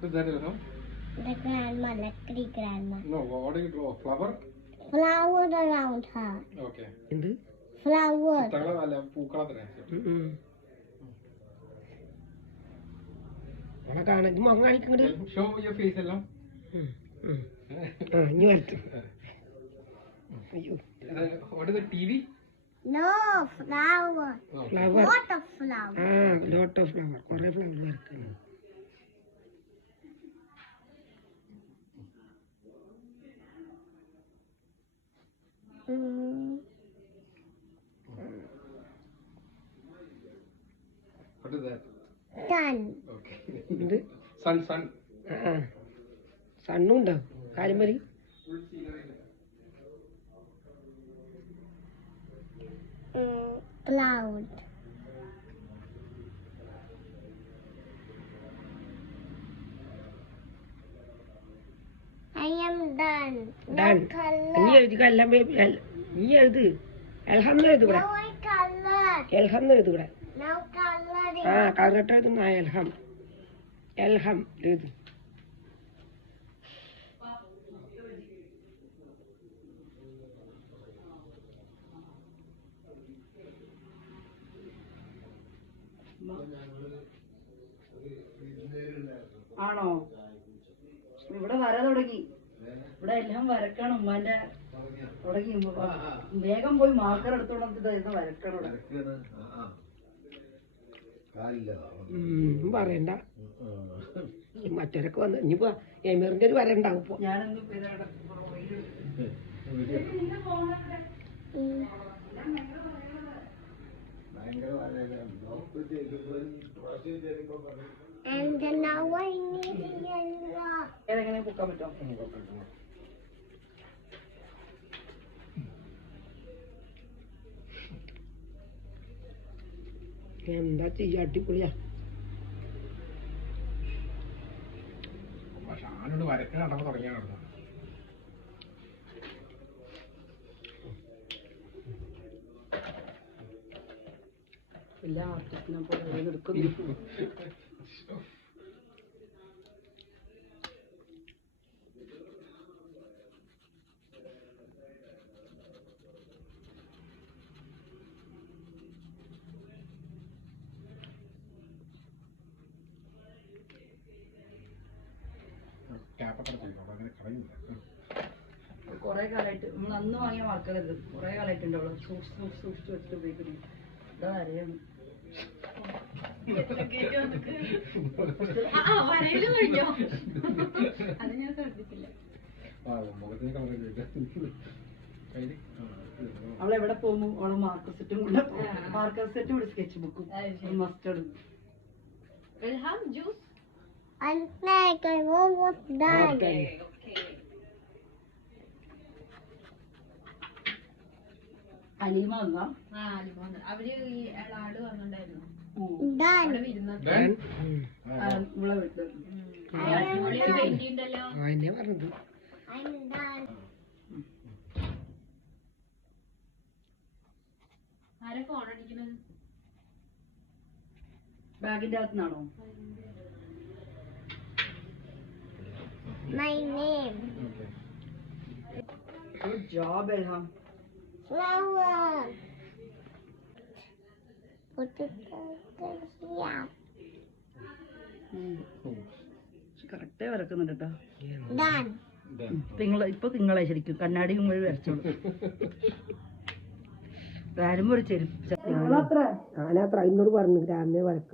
What is that, Ilham? The grandma, lucky grandma. No, what do you draw? Flower? Flower around her. Okay. എന്ത് Flower. ചിത്രങ്ങളല്ല പൂക്കളത്തിനെ. ഓളെ കാണാൻ മുഖം കാണിക്കങ്ങട് Show your face, Ilham. ഇനി വരട്ടെ. അയ്യോ What is the TV? No, flower. Flower Lot of flower. Lot of flower കുറെ flower വരക്കുന്നു. What is that? Sun. Okay. എന്ത് Sun. സണ്ണും ഉണ്ടോ കാര്യം മതി. Cloud. I am done. Done. No color. നീ എഴുതിക്ക എല്ലാം നീ എഴുത് എൽഹം എഴുതുകൂടെ No color. എൽഹം എഴുതുകൂടെ No coloring. കളറിട്ട് എഴുതുന്ന എൽഹം എൽഹം എഴുതു. ആണോ ഇവിടെ വര തുടങ്ങി. ഇവിടെ എല്ലാം വരക്കണം. ഉമ്മാന്റെ തുടങ്ങി. വേഗം പോയി മാർക്കർ എടുത്തോണ്ടിരുന്ന് വരക്കണം. പറയണ്ട മറ്റൊരൊക്കെ വന്ന് ഇനിയിപ്പോ എമിറിന്റെ ഒരു വര ഉണ്ടാവും ഇപ്പൊ. ഞാനെന്ത് And now I need yellow. ഏതെങ്ങനെ പൊക്കാൻ പറ്റും? എന്താ ചെയ്യാ അടിപൊളിയാ. പക്ഷെ ആനോട് വരക്കാൻ നടന്നു തുടങ്ങിയാണ്. എല്ലാ ആർട്ടിസ്റ്റിനെ പോലെ എടുക്കുന്നു. കൊറേ കാലമായിട്ട് അന്ന് വാങ്ങിയ മാർക്കറത് കൊറേ കാലമായിട്ടുണ്ട്. അവള് സൂക്ഷിച്ച് വെച്ചിട്ട് ഉപയോഗിക്കുന്നു. ഇതാ വരയാണ്. അത് ഞാൻ ശ്രദ്ധിച്ചില്ല. അവളെവിടെ പോകുമ്പോ അവള് മാർക്കർ സെറ്റും കൊണ്ട് മാർക്കർ സെറ്റും ഇവിടെ സ്കെച്ച് ബുക്കും mustard. I'm like I'm almost done. Aleema വന്നാ അവര് ഈ ആട് വന്നിട്ടുണ്ടായിരുന്നു. Done. ഇവിടെ വീട്ടില് ഉണ്ടല്ലോ. എന്നെ പറഞ്ഞത് I'm done. ആരെ ഫോൺ അടിക്കണത്? ബാഗിന്റെ അകത്തുനിന്നാണോ? My name. Good job, Elham. Flower. Put it here. കറക്റ്റേ വരക്കുന്നുണ്ട് കേട്ടോ. Done. ഇപ്പൊ തിങ്കളായി ശരിക്കും കണ്ണാടിയും വഴി വരച്ചോളൂ. വരുമ്പോ ഒരു ചെരുപ്പ്. ഞാനത്ര അതിനോട് പറഞ്ഞു രാമനെ വരക്കും.